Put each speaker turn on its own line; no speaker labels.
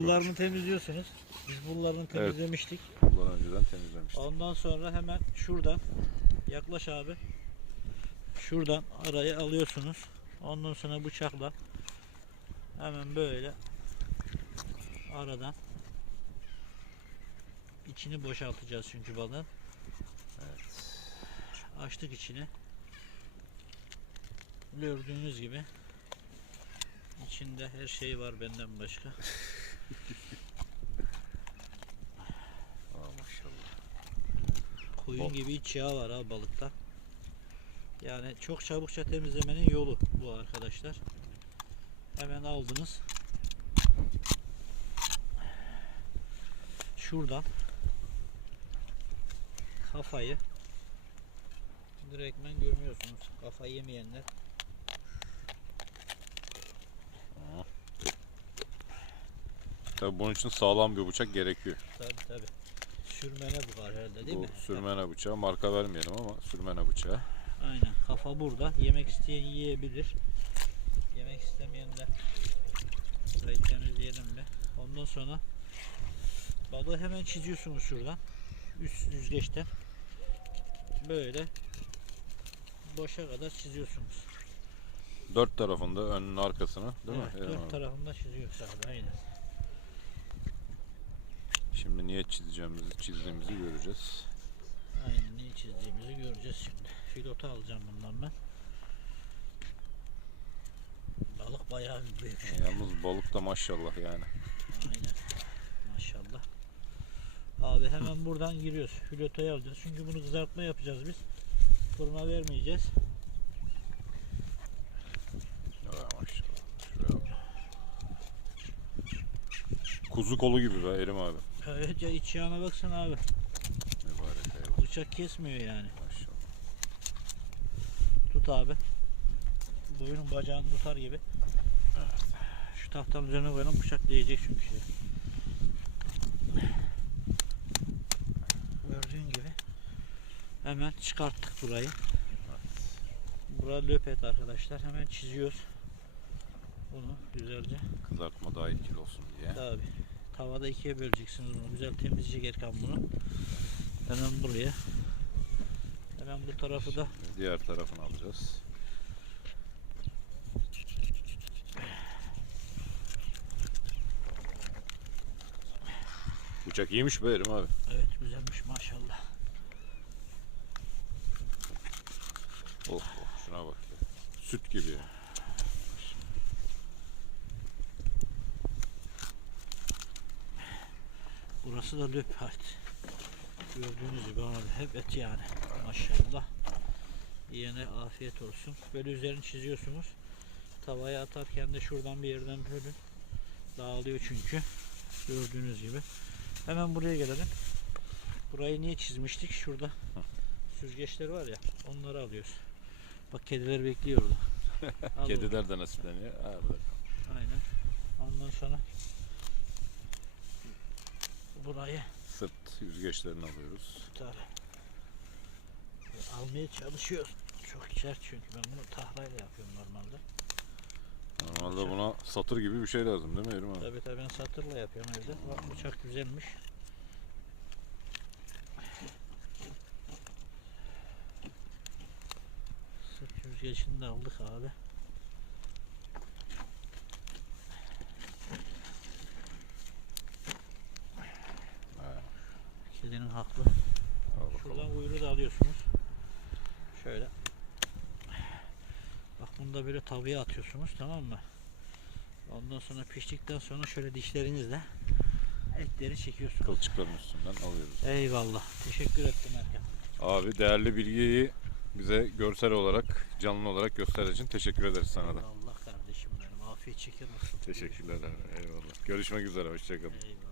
Bullarını temizliyorsunuz. Biz bullarını temizlemiştik.
Bunlar önceden temizlemiştik.
Ondan sonra hemen şuradan yaklaş abi. Şuradan arayı alıyorsunuz. Ondan sonra bıçakla hemen böyle aradan içini boşaltacağız çünkü balığın. Evet. Açtık içini. Gördüğünüz gibi içinde her şey var benden başka.
Aa, maşallah.
Koyun
Bol.
gibi iç yağı var ha balıkta. Yani çok çabukça temizlemenin yolu bu arkadaşlar. Hemen aldınız. Şuradan kafayı direktmen görmüyorsunuz. Kafayı yemeyenler
Tabii bunun için sağlam bir bıçak gerekiyor.
tabi tabi sürmene bu var herhalde değil
Bu
mi?
sürmene bıçağı marka vermeyelim ama sürmene bıçağı.
Aynen kafa burada. Yemek isteyen yiyebilir. Yemek istemeyenler burayı temizleyelim mi? Ondan sonra balığı hemen çiziyorsunuz şuradan. Üst yüzgeçten. Böyle boşa kadar çiziyorsunuz.
Dört tarafında önün arkasını değil
evet,
mi?
dört tarafında çiziyoruz abi aynen.
Şimdi niye çizeceğimizi, çizdiğimizi göreceğiz.
Aynen neyi çizdiğimizi göreceğiz şimdi. Filota alacağım bundan ben. Balık bayağı bir büyük.
Yalnız balık da maşallah yani.
Aynen. Maşallah. Abi hemen buradan giriyoruz. Filotayı alacağız. Çünkü bunu kızartma yapacağız biz. Fırına vermeyeceğiz.
Kuzu kolu gibi be Erim abi.
Ayrıca iç yağına baksana abi.
Mübarek eyvallah.
Bıçak kesmiyor yani.
Maşallah.
Tut abi. Boyunun bacağını tutar gibi. Şu tahtanın üzerine koyalım bıçak değecek çünkü. Gördüğün gibi. Hemen çıkarttık burayı. Bura löpet arkadaşlar. Hemen çiziyoruz. Bunu güzelce.
Kızartma daha etkili olsun diye.
Tabi. Tavada ikiye böleceksiniz bunu. Güzel temizleyecek Erkan bunu. Hemen buraya. Hemen bu tarafı da
Diğer tarafını alacağız. Bıçak iyiymiş be Erim abi.
evet güzelmiş maşallah.
Oh, oh şuna bak ya. Süt gibi ya.
Burası da löpet. Gördüğünüz gibi abi hep et yani. Maşallah. Yine afiyet olsun. Böyle üzerini çiziyorsunuz. Tavaya atarken de şuradan bir yerden bölün. Dağılıyor çünkü. Gördüğünüz gibi. Hemen buraya gelelim. Burayı niye çizmiştik? Şurada süzgeçler var ya. Onları alıyoruz. Bak kediler bekliyor orada.
Kediler de nasipleniyor.
Aynen. Ondan sonra burayı
Sırt yüzgeçlerini alıyoruz.
Tabii. E, Almaya çalışıyoruz. Çok sert çünkü ben bunu tahlayla yapıyorum normalde.
Normalde buna satır gibi bir şey lazım değil mi Erim abi?
Tabii tabii ben satırla yapıyorum evde. Bak bıçak güzelmiş. Sırt yüzgecini de aldık abi.
Ha,
Kedinin haklı. Şuradan kuyruğu da alıyorsunuz. Şöyle. Bak bunu da böyle tavaya atıyorsunuz tamam mı? Ondan sonra piştikten sonra şöyle dişlerinizle etleri çekiyorsunuz.
Kılçıkların üstünden alıyoruz.
Eyvallah. Teşekkür ettim Erkan.
Abi değerli bilgiyi bize görsel olarak, canlı olarak gösterdiğin için teşekkür ederiz sana da.
Allah kardeşim benim. Afiyet şeker olsun.
Teşekkürler abi. Eyvallah. Görüşmek üzere. Hoşçakalın.
Eyvallah.